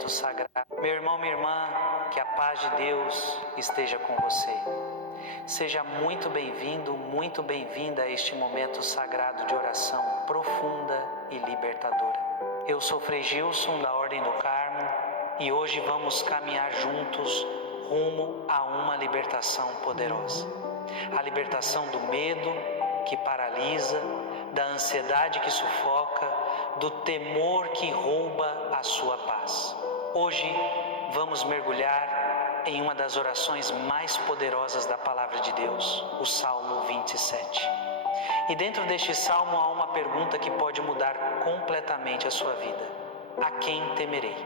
momento sagrado. Meu irmão, minha irmã, que a paz de Deus esteja com você. Seja muito bem-vindo, muito bem-vinda a este momento sagrado de oração profunda e libertadora. Eu sou Frei Gilson, da Ordem do Carmo, e hoje vamos caminhar juntos rumo a uma libertação poderosa. A libertação do medo que paralisa, da ansiedade que sufoca, do temor que rouba a sua paz. Hoje vamos mergulhar em uma das orações mais poderosas da Palavra de Deus, o Salmo 27. E dentro deste salmo há uma pergunta que pode mudar completamente a sua vida: a quem temerei?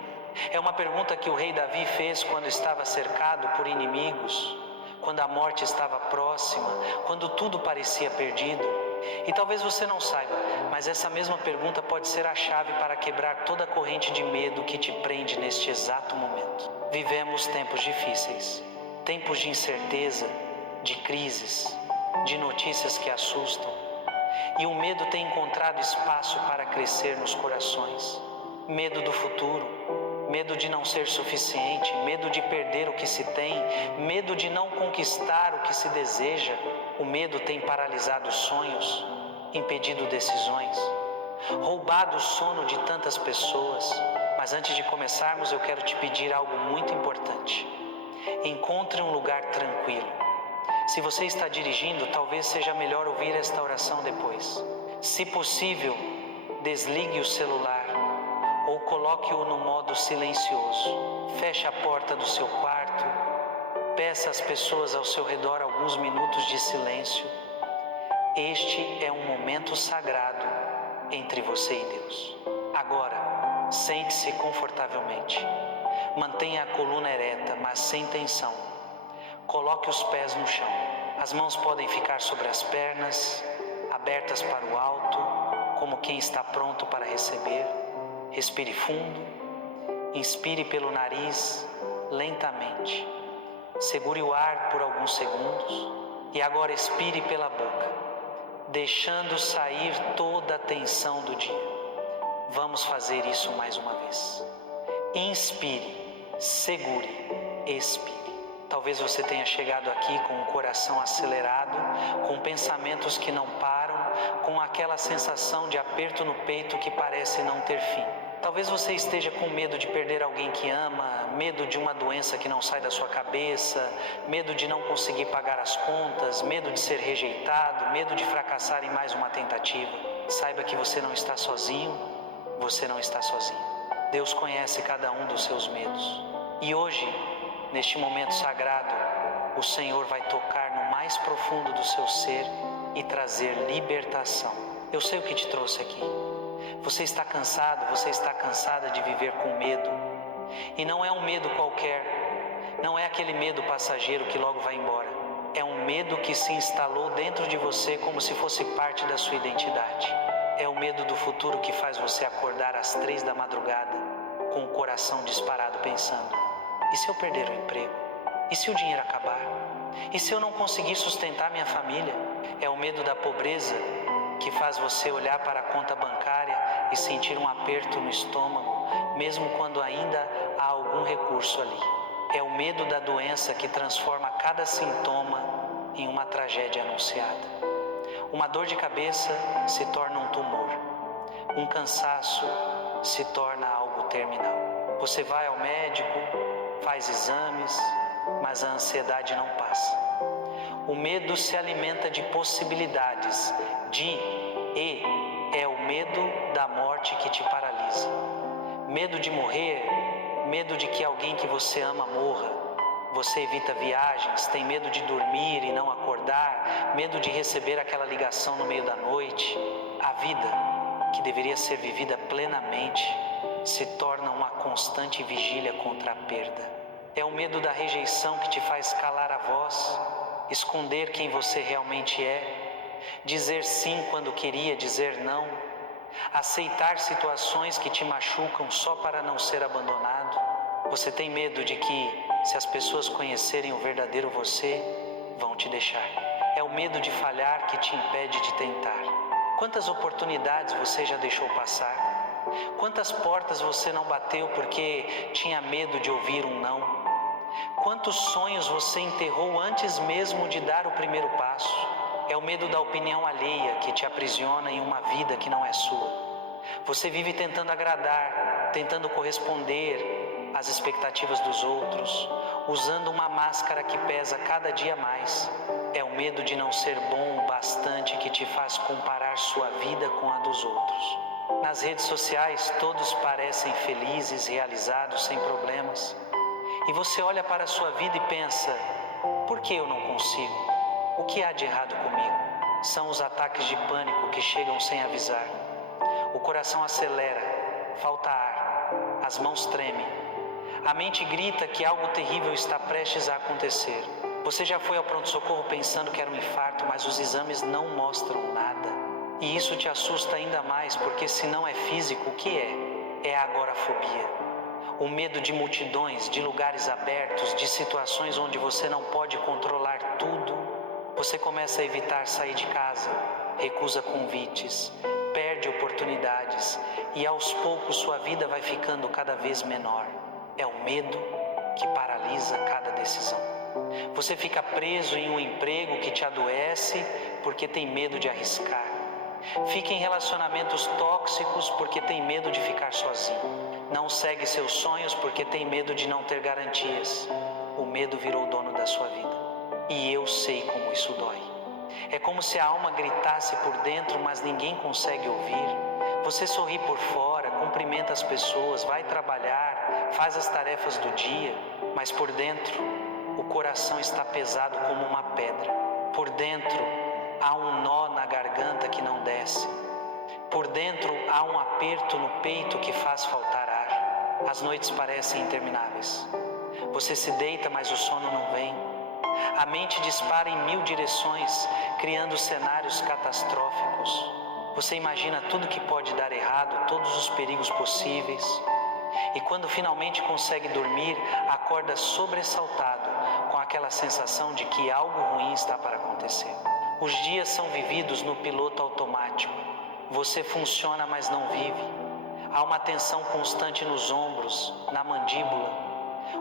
É uma pergunta que o rei Davi fez quando estava cercado por inimigos, quando a morte estava próxima, quando tudo parecia perdido. E talvez você não saiba, mas essa mesma pergunta pode ser a chave para quebrar toda a corrente de medo que te prende neste exato momento. Vivemos tempos difíceis, tempos de incerteza, de crises, de notícias que assustam. E o medo tem encontrado espaço para crescer nos corações. Medo do futuro, medo de não ser suficiente, medo de perder o que se tem, medo de não conquistar o que se deseja. O medo tem paralisado sonhos, impedido decisões, roubado o sono de tantas pessoas. Mas antes de começarmos, eu quero te pedir algo muito importante. Encontre um lugar tranquilo. Se você está dirigindo, talvez seja melhor ouvir esta oração depois. Se possível, desligue o celular ou coloque-o no modo silencioso. Feche a porta do seu quarto. Peça às pessoas ao seu redor alguns minutos de silêncio. Este é um momento sagrado entre você e Deus. Agora, sente-se confortavelmente. Mantenha a coluna ereta, mas sem tensão. Coloque os pés no chão. As mãos podem ficar sobre as pernas, abertas para o alto, como quem está pronto para receber. Respire fundo. Inspire pelo nariz, lentamente. Segure o ar por alguns segundos e agora expire pela boca, deixando sair toda a tensão do dia. Vamos fazer isso mais uma vez. Inspire, segure, expire. Talvez você tenha chegado aqui com o coração acelerado, com pensamentos que não param, com aquela sensação de aperto no peito que parece não ter fim. Talvez você esteja com medo de perder alguém que ama, medo de uma doença que não sai da sua cabeça, medo de não conseguir pagar as contas, medo de ser rejeitado, medo de fracassar em mais uma tentativa. Saiba que você não está sozinho, você não está sozinho. Deus conhece cada um dos seus medos. E hoje, neste momento sagrado, o Senhor vai tocar no mais profundo do seu ser e trazer libertação. Eu sei o que te trouxe aqui. Você está cansado, você está cansada de viver com medo. E não é um medo qualquer, não é aquele medo passageiro que logo vai embora. É um medo que se instalou dentro de você como se fosse parte da sua identidade. É o medo do futuro que faz você acordar às 3 da madrugada, com o coração disparado pensando: e se eu perder o emprego? E se o dinheiro acabar? E se eu não conseguir sustentar minha família? É o medo da pobreza que faz você olhar para a conta bancária e sentir um aperto no estômago, mesmo quando ainda há algum recurso ali. É o medo da doença que transforma cada sintoma em uma tragédia anunciada. Uma dor de cabeça se torna um tumor. Um cansaço se torna algo terminal. Você vai ao médico, faz exames, mas a ansiedade não passa. O medo se alimenta de possibilidades, é o medo da morte que te paralisa. Medo de morrer, medo de que alguém que você ama morra. Você evita viagens, tem medo de dormir e não acordar, medo de receber aquela ligação no meio da noite. A vida, que deveria ser vivida plenamente, se torna uma constante vigília contra a perda. É o medo da rejeição que te faz calar a voz, esconder quem você realmente é, dizer sim quando queria dizer não, aceitar situações que te machucam só para não ser abandonado. Você tem medo de que, se as pessoas conhecerem o verdadeiro você, vão te deixar. É o medo de falhar que te impede de tentar. Quantas oportunidades você já deixou passar? Quantas portas você não bateu porque tinha medo de ouvir um não? Quantos sonhos você enterrou antes mesmo de dar o primeiro passo? É o medo da opinião alheia que te aprisiona em uma vida que não é sua. Você vive tentando agradar, tentando corresponder às expectativas dos outros, usando uma máscara que pesa cada dia mais. É o medo de não ser bom o bastante que te faz comparar sua vida com a dos outros. Nas redes sociais, todos parecem felizes, realizados, sem problemas. E você olha para a sua vida e pensa: por que eu não consigo? O que há de errado comigo? São os ataques de pânico que chegam sem avisar. O coração acelera, falta ar, as mãos tremem. A mente grita que algo terrível está prestes a acontecer. Você já foi ao pronto-socorro pensando que era um infarto, mas os exames não mostram nada. E isso te assusta ainda mais, porque se não é físico, o que é? É a agorafobia. O medo de multidões, de lugares abertos, de situações onde você não pode controlar tudo. Você começa a evitar sair de casa, recusa convites, perde oportunidades e aos poucos sua vida vai ficando cada vez menor. É o medo que paralisa cada decisão. Você fica preso em um emprego que te adoece porque tem medo de arriscar. Fica em relacionamentos tóxicos porque tem medo de ficar sozinho. Não segue seus sonhos porque tem medo de não ter garantias. O medo virou dono da sua vida. E eu sei como isso dói. É como se a alma gritasse por dentro, mas ninguém consegue ouvir. Você sorri por fora, cumprimenta as pessoas, vai trabalhar, faz as tarefas do dia, mas por dentro o coração está pesado como uma pedra. Por dentro há um nó na garganta que não desce. Por dentro há um aperto no peito que faz faltar ar. As noites parecem intermináveis. Você se deita, mas o sono não vem. A mente dispara em 1000 direções, criando cenários catastróficos. Você imagina tudo que pode dar errado, todos os perigos possíveis. E quando finalmente consegue dormir, acorda sobressaltado, com aquela sensação de que algo ruim está para acontecer. Os dias são vividos no piloto automático. Você funciona, mas não vive. Há uma tensão constante nos ombros, na mandíbula.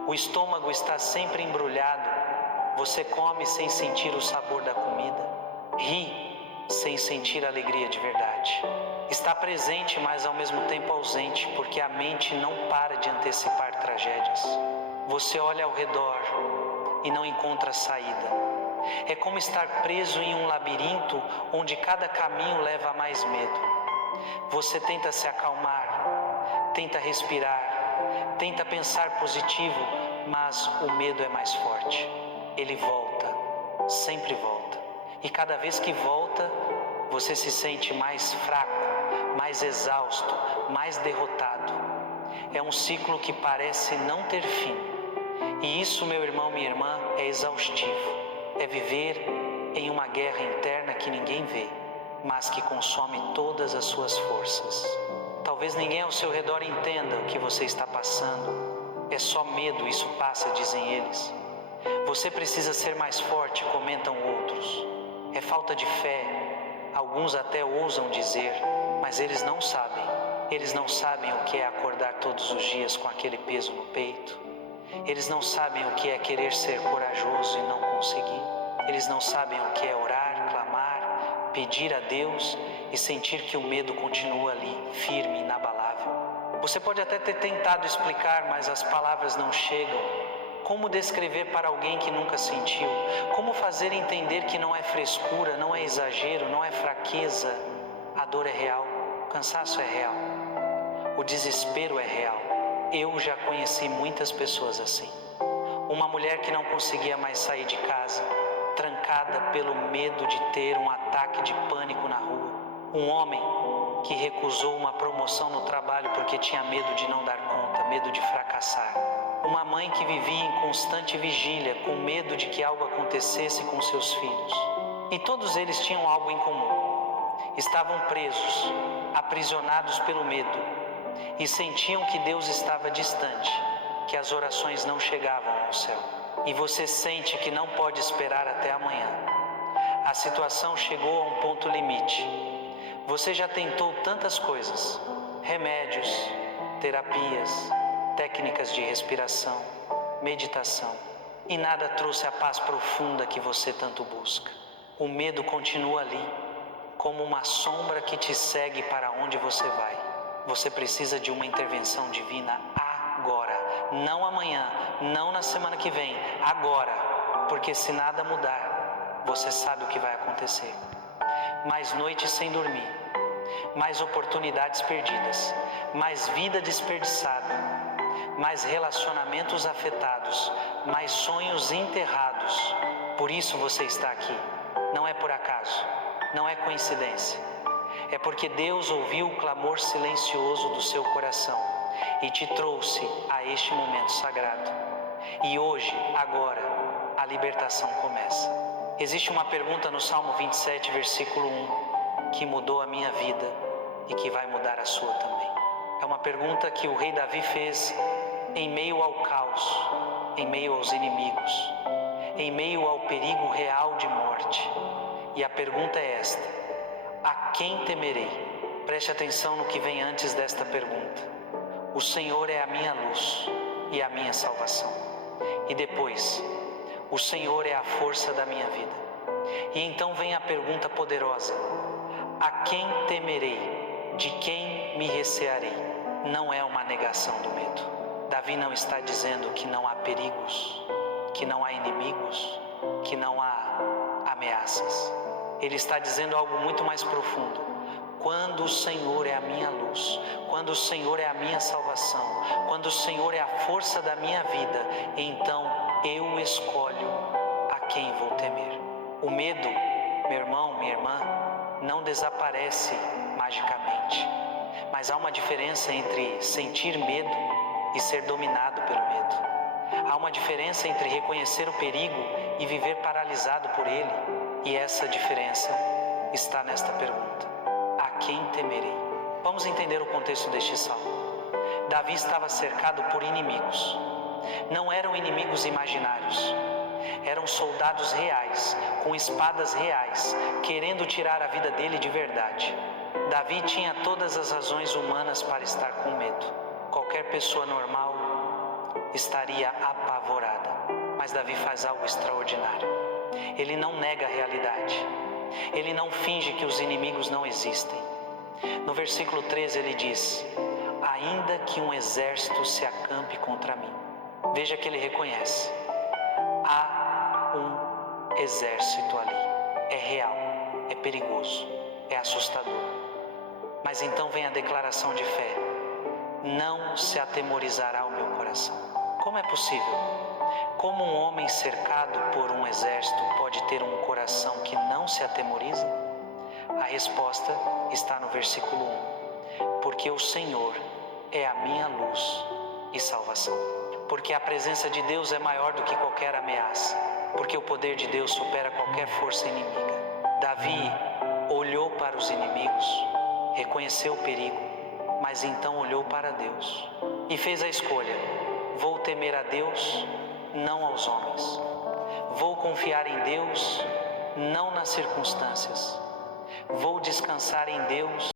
O estômago está sempre embrulhado. Você come sem sentir o sabor da comida. Ri sem sentir a alegria de verdade. Está presente, mas ao mesmo tempo ausente, porque a mente não para de antecipar tragédias. Você olha ao redor e não encontra saída. É como estar preso em um labirinto onde cada caminho leva a mais medo. Você tenta se acalmar, tenta respirar, tenta pensar positivo, mas o medo é mais forte. Ele volta, sempre volta. E cada vez que volta, você se sente mais fraco, mais exausto, mais derrotado. É um ciclo que parece não ter fim. E isso, meu irmão, minha irmã, é exaustivo. É viver em uma guerra interna que ninguém vê, mas que consome todas as suas forças. Talvez ninguém ao seu redor entenda o que você está passando. É só medo, isso passa, dizem eles. Você precisa ser mais forte, comentam outros. É falta de fé, alguns até ousam dizer, mas eles não sabem. Eles não sabem o que é acordar todos os dias com aquele peso no peito. Eles não sabem o que é querer ser corajoso e não conseguir. Eles não sabem o que é orar, clamar, pedir a Deus e sentir que o medo continua ali, firme, inabalável. Você pode até ter tentado explicar, mas as palavras não chegam. Como descrever para alguém que nunca sentiu? Como fazer entender que não é frescura, não é exagero, não é fraqueza? A dor é real, o cansaço é real, o desespero é real. Eu já conheci muitas pessoas assim. Uma mulher que não conseguia mais sair de casa, trancada pelo medo de ter um ataque de pânico na rua. Um homem que recusou uma promoção no trabalho porque tinha medo de não dar conta, medo de fracassar. Uma mãe que vivia em constante vigília, com medo de que algo acontecesse com seus filhos. E todos eles tinham algo em comum. Estavam presos, aprisionados pelo medo, e sentiam que Deus estava distante, que as orações não chegavam ao céu. E você sente que não pode esperar até amanhã. A situação chegou a um ponto limite. Você já tentou tantas coisas, remédios, terapias, técnicas de respiração, meditação, e nada trouxe a paz profunda que você tanto busca. O medo continua ali, como uma sombra que te segue para onde você vai. Você precisa de uma intervenção divina agora, não amanhã, não na semana que vem, agora, porque se nada mudar, você sabe o que vai acontecer. Mais noites sem dormir, mais oportunidades perdidas, mais vida desperdiçada, mais relacionamentos afetados, mais sonhos enterrados. Por isso você está aqui. Não é por acaso, não é coincidência. É porque Deus ouviu o clamor silencioso do seu coração e te trouxe a este momento sagrado. E hoje, agora, a libertação começa. Existe uma pergunta no Salmo 27, versículo 1, que mudou a minha vida e que vai mudar a sua também. É uma pergunta que o rei Davi fez em meio ao caos, em meio aos inimigos, em meio ao perigo real de morte. E a pergunta é esta: a quem temerei? Preste atenção no que vem antes desta pergunta. O Senhor é a minha luz e a minha salvação. E depois, o Senhor é a força da minha vida. E então vem a pergunta poderosa: a quem temerei? De quem me recearei? Não é uma negação do medo. Davi não está dizendo que não há perigos, que não há inimigos, que não há ameaças. Ele está dizendo algo muito mais profundo. Quando o Senhor é a minha luz, quando o Senhor é a minha salvação, quando o Senhor é a força da minha vida, então eu escolho a quem vou temer. O medo, meu irmão, minha irmã, não desaparece magicamente. Mas há uma diferença entre sentir medo e ser dominado pelo medo. Há uma diferença entre reconhecer o perigo e viver paralisado por ele. E essa diferença está nesta pergunta: a quem temerei? Vamos entender o contexto deste salmo. Davi estava cercado por inimigos. Não eram inimigos imaginários. Eram soldados reais, com espadas reais, querendo tirar a vida dele de verdade. Davi tinha todas as razões humanas para estar com medo. Qualquer pessoa normal estaria apavorada. Mas Davi faz algo extraordinário. Ele não nega a realidade. Ele não finge que os inimigos não existem. No versículo 13 ele diz: ainda que um exército se acampe contra mim. Veja que ele reconhece: há um exército ali. É real, é perigoso, é assustador. Mas então vem a declaração de fé: não se atemorizará o meu coração. Como é possível? Como um homem cercado por um exército pode ter um coração que não se atemoriza? A resposta está no versículo 1. Porque o Senhor é a minha luz e salvação. Porque a presença de Deus é maior do que qualquer ameaça. Porque o poder de Deus supera qualquer força inimiga. Davi olhou para os inimigos, reconheceu o perigo, mas então olhou para Deus e fez a escolha: vou temer a Deus, não aos homens. Vou confiar em Deus, não nas circunstâncias. Vou descansar em Deus,